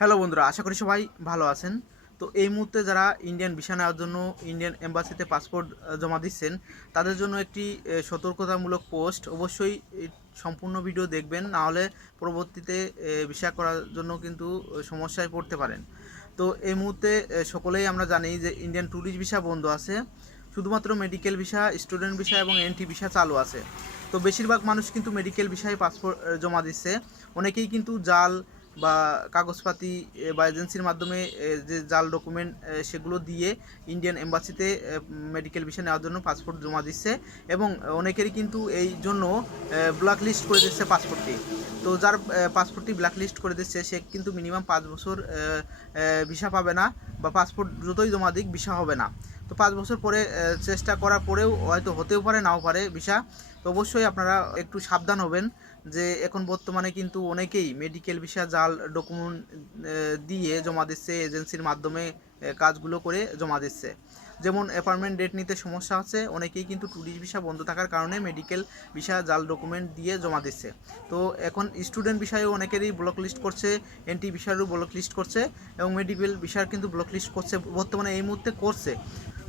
Hello বন্ধুরা, আশা করি সবাই ভালো আছেন। তো এই মুহূর্তে যারা ইন্ডিয়ান ভিসা নেওয়ার জন্য ইন্ডিয়ান এম্বাসিতে পাসপোর্ট জমা দিচ্ছেন, তাদের জন্য একটি সতর্কতামূলক পোস্ট। অবশ্যই এই সম্পূর্ণ ভিডিও দেখবেন, না হলে পরবর্তীতে ভিসা করার জন্য কিন্তু সমস্যায় পড়তে পারেন। তো এই মুহূর্তে সকলেই আমরা জানি যে ইন্ডিয়ান ট্যুরিস্ট ভিসা বন্ধ আছে, শুধুমাত্র মেডিকেল ভিসা, স্টুডেন্ট ভিসা এবং এনটি ভিসা চালু আছে। তো বেশিরভাগ মানুষ কিন্তু মেডিকেল ভিসায় পাসপোর্ট জমা দিচ্ছে। অনেকেই কিন্তু জাল বা কাগজপাতি বা এজেন্সির মাধ্যমে যে জাল ডকুমেন্ট সেগুলো দিয়ে ইন্ডিয়ান এম্বাসিতে মেডিকেল ভিসা নেওয়ার জন্য পাসপোর্ট জমা দিচ্ছে, এবং অনেকেরই কিন্তু এই জন্য ব্ল্যাক লিস্ট করে দিচ্ছে পাসপোর্টটি। তো যার পাসপোর্টটি ব্ল্যাক লিস্ট করে দিচ্ছে, সে কিন্তু মিনিমাম 5 বছর ভিসা পাবে না, বা পাসপোর্ট যতই জমা দিক ভিসা হবে না। তো 5 বছর পরে চেষ্টা করার পরেও হয়তো হতেও পারে, নাও পারে ভিসা। তো অবশ্যই আপনারা একটু সাবধান হবেন, যে এখন বর্তমানে কিন্তু অনেকেই মেডিকেল ভিসা জাল ডকুমেন্ট দিয়ে জমা দিচ্ছে, এজেন্সির মাধ্যমে কাজগুলো করে জমা দিচ্ছে। যেমন অ্যাপয়েন্টমেন্ট ডেট নিতে সমস্যা হচ্ছে, অনেকেই কিন্তু ট্যুরিস্ট ভিসা বন্ধ থাকার কারণে মেডিকেল ভিসা জাল ডকুমেন্ট দিয়ে জমা দিচ্ছে। তো এখন স্টুডেন্ট ভিসায়ও অনেকেরই ব্লক লিস্ট করছে, এনটি ভিসারও ব্লক লিস্ট করছে, এবং মেডিকেল ভিসার কিন্তু ব্লক লিস্ট করছে, বর্তমানে এই মুহূর্তে করছে।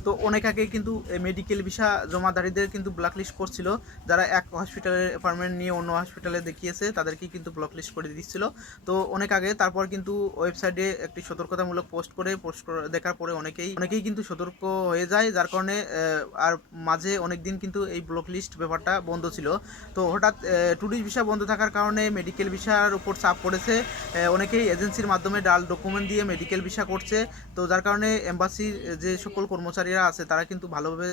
তো অনেক আগে কিন্তু মেডিকেল ভিসা জমাদারীদের কিন্তু ব্ল্যাক লিস্ট করছিল, যারা এক হসপিটালের অ্যাপয়েন্টমেন্ট নিয়ে অন্য হসপিটালে দেখিয়েছে তাদেরকেই কিন্তু ব্লক লিস্ট করে দিচ্ছিল। তো অনেক আগে, তারপর কিন্তু ওয়েবসাইটে একটি সতর্কতামূলক পোস্ট দেখার পরে অনেকেই কিন্তু সতর্ক হয়ে যায়, যার কারণে আর মাঝে অনেক দিন কিন্তু এই ব্লক লিস্ট ব্যাপারটা বন্ধ ছিল। তো হঠাৎ ট্যুরিস্ট ভিসা বন্ধ থাকার কারণে মেডিকেল ভিসার উপর চাপ পড়েছে, অনেকেই এজেন্সির মাধ্যমে ডাল ডকুমেন্ট দিয়ে মেডিকেল ভিসা করছে। তো যার কারণে এম্বাসির যে সকল কর্মচারীরা আছে তারা কিন্তু ভালোভাবে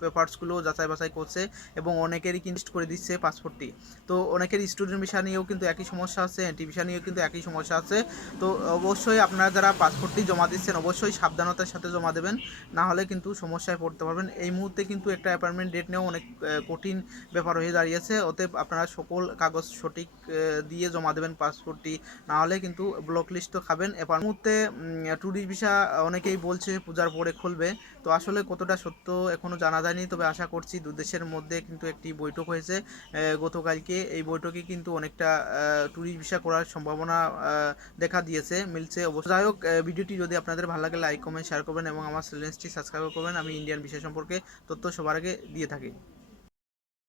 পেপারসগুলো যাচাই বাছাই করছে, এবং অনেকেরই কিন্তু করে দিচ্ছে পাসপোর্টটি। তো অনেকের স্টুডেন্ট ভিসা নিয়েও কিন্তু একই সমস্যা আছে, এনটি ভিসা নিয়েও কিন্তু একই সমস্যা আছে। তো অবশ্যই আপনারা যারা পাসপোর্টটি জমা দিচ্ছেন, অবশ্যই সাবধানতার সাথে জমা দেবেন, না হলে কিন্তু সমস্যায় পড়তে পারবেন। এই মুহূর্তে কিন্তু একটা অ্যাপয়েন্টমেন্ট ডেট নেওয়া অনেক কঠিন ব্যাপার হয়ে দাঁড়িয়েছে। অতএব আপনারা সকল কাগজ সঠিক দিয়ে জমা দেবেন পাসপোর্টটি, না হলে কিন্তু ব্লক লিস্ট তো খাবেন। এবার মুহূর্তে ট্যুরিস্ট ভিসা অনেকেই বলছে পূজার পরে খুলবে, তো আসলে কতটা সত্য এখনও জানা যায়নি। তবে আশা করছি দু দেশের মধ্যে কিন্তু একটি বৈঠক হয়েছে গতকালকে। এই বৈঠকে কিন্তু অনেকটা ট্যুরিস্ট ভিসা করার সম্ভাবনা দেখা দিয়েছে, মিলছে অবশ্য। যাই হোক, ভিডিওটি যদি আপনাদের ভালো লাগে লাইক কমেন্ট শেয়ার করবেন, এবং আমার চ্যানেলটি সাবস্ক্রাইব করবেন। আমি ইন্ডিয়ান ভিসা সম্পর্কে তথ্য সবার আগে দিয়ে থাকি।